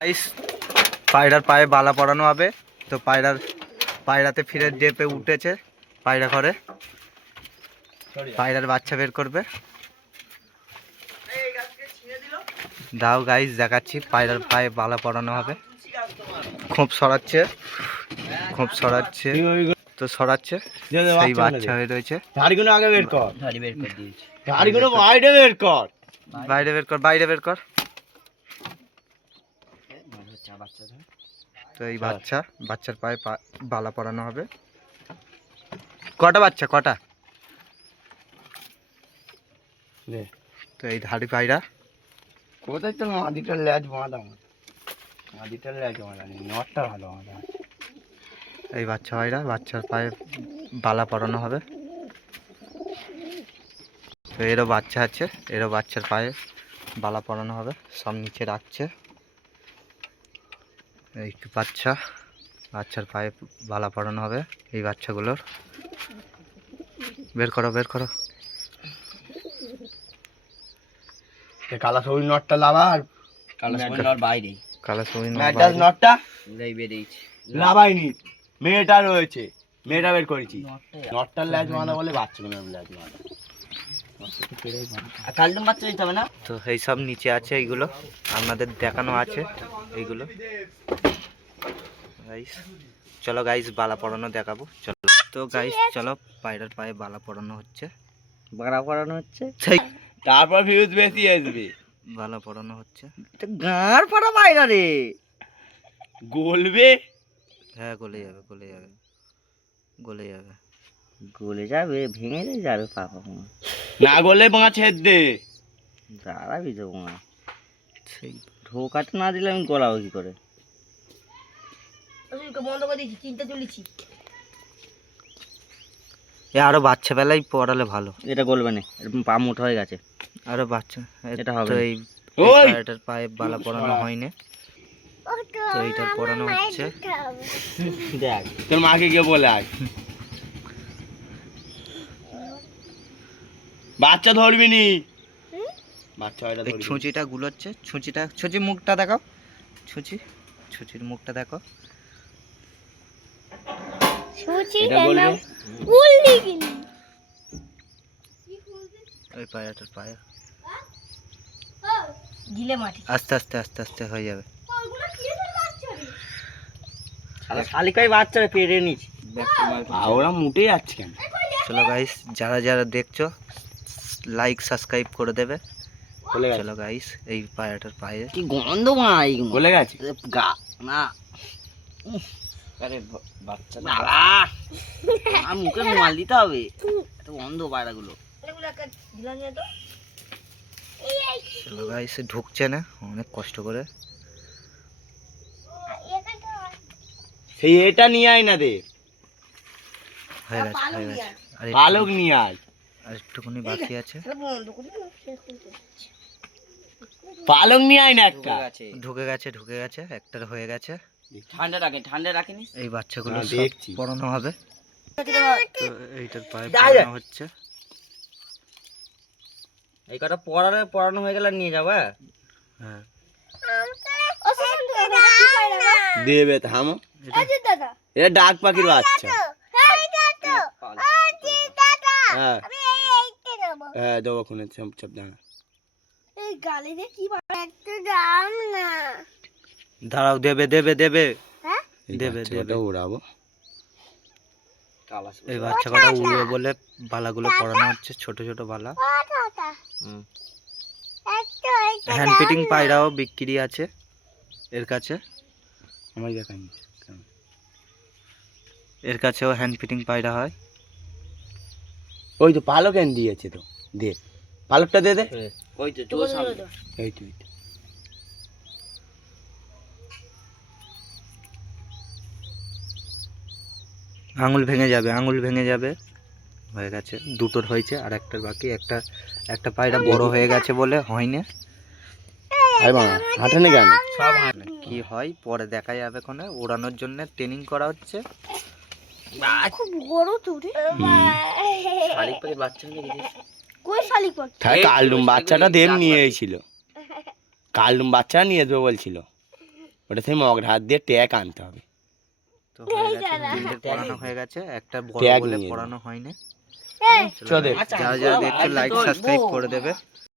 Guys পায়রার পায়ে বালা পরানো হবে। তো পায়রাতে ফিরে ডেপে উঠেছে পায়রা ঘরে। পায়রার বাচ্চা বের করবে। দাও গাইস দেখাচ্ছি, পায়রার পায়ে বালা পরানো হবে। খোপ সরাচ্ছে তো সরাচ্ছে, সেই বাচ্চা হয়ে রয়েছে। ধাড়িগুলো আগে বের কর, ধাড়ি বের করে দিয়েছে। ধাড়িগুলো বাইরে বের কর, বাইরে বের কর। তো এই বাচ্চার পায়ে বালা পরানো হবে। কটা বাচ্চা কটা? তো এই ধাড়ি পায়রা কোথায় তো মাদিটার ল্যাজ বাঁধা, মাদিটার ল্যাজ বাঁধা নেই, নটটা ভালো বাঁধা। এই বাচ্চা পায়রা, বাচ্চার পায়ে বালা পরানো হবে। তো এরও বাচ্চা আছে, এরও বাচ্চার পায়ে বালা পরানো হবে। সব নিচে রাখছে। এই বাচ্চার পায়ে বালা পরানো হবে। এই বাচ্চাগুলোর বের করো কালা সবুজ নটটা লাভা, আর কালা সবুজ নটটা লাভাইনি, মেয়েটা রয়েছে, মেয়েটা বের করেছি। নটটার ল্যাজ বাঁধা বলে বাচ্চাগুলোর ল্যাজ বাঁধা। তো এই সব নিচে আছে, এইগুলো আপনাদের দেখানো আছে। এইগুলো গাইস, চলো গাইস বালা পরানো দেখাবো। চলো তো গাইস চলো, পায়রার পায়ে বালা পরানো হচ্ছে। তারপর ভিউজ বেশি আসবে। বালা পরানো হচ্ছে। গাঁর পাড়া পায়রা রে, গলবে। হ্যাঁ গলে যাবে ভেঙে যাবে পাপা। না গলে বাঁ ছেদ দে, দাঁড়াবি তো মা। সেই ঢোকাতে না দিলে আমি গলাবো কি করে? বন্ধ করে দিয়েছি, চিন্তা চলেছি। আরো বাচ্চা বেলায় পড়ালে ভালো। এটা গলবে না, পা মোটা হয়ে গেছে। আরো বাচ্চা এটা হবে। তো এই পায়রাটার পায়ে বালা পরানো হয়নি, তো এইটার পরানো হচ্ছে। দেখ তোর মাকে গিয়ে বলে আয়, বাচ্চা ধরবি নি। বাচ্চা ছুঁচিটা গুলোচ্ছে, ছুঁচি মুখটা দেখাও, ছুঁচির মুখটা দেখো। ওই পায়রাটার পায়ে আস্তে আস্তে হয়ে যাবে। শালিকাই বাচ্চারা পেরে নিচ্ছে, ওরা মুটে যাচ্ছে কেন? চলো গাইস, যারা দেখছো লাইক সাবস্ক্রাইব করে দেবে। চলো গাইস, এই পায়রাটার পায়ে কি গন্ধ ভাই, গলে গেছে গা না। আরে বাচ্চা না, মুখে মাল দিতে হবে, এত গন্ধ পায়রাগুলো। চলো গাইস, ঢুকছে না, অনেক কষ্ট করে। সেই এটা নিয়ে আয় না দে, হয়ে গেছে পালক নিয়ে আয়, আর একটুখানি বাকি আছে। পালক নিয়ে আয় না, একটা ঢুকে গেছে, একটার হয়ে গেছে। ঠান্ডা রাখেনি। এই বাচ্চাগুলো দেখছি পড়ানো হবে। তো এইটার পায়ে পড়ানো হচ্ছে। এই কটা পড়ানো হয়ে গেলে নিয়ে যাবো। হ্যাঁ দেবে থামো, এটা ডাক পাখির বাচ্চা। হ্যাঁ হ্যাঁ দেবো খুনে সব দাঁড়া। দাঁড়াও, দেবে উড়াবো। এই বাচ্চা কটা উড়বে বলে বালাগুলো পরানো হচ্ছে, ছোট বালা। হ্যান্ড ফিটিং পায়রাও বিক্রি আছে এর কাছে। আমায় দেখাইনি, এর কাছেও হ্যান্ড ফিটিং পায়রা হয়। ওই তো পালক এনে দিয়েছে, তো দে পালকটা দে। ওই তো এই তো আঙুল ভেঙে যাবে। হয়ে গেছে, দুটোর হয়েছে, আর একটার বাকি। একটা পায়রা বড় হয়ে গেছে বলে হয়নি। হাঁটানে কেন সব কি হয় পরে দেখা যাবে। কোনে ওড়ানোর জন্য ট্রেনিং করা হচ্ছে। কালডুম বাচ্চাটা দেব নিয়ে এসেছিল, কালডুম বাচ্চা নিয়ে আসবে বলছিল। ওটা থেকে মগের হাত দিয়ে ট্যাগ আনতে হবে। তো হয়ে গেছে, তিনটে পড়ানো হয়ে গেছে, একটা বড় ট্যাগ বলে নিয়ে পড়ানো হয়নি। চলে যারা যারা দেখছো লাইক সাবস্ক্রাইব করে দেবে।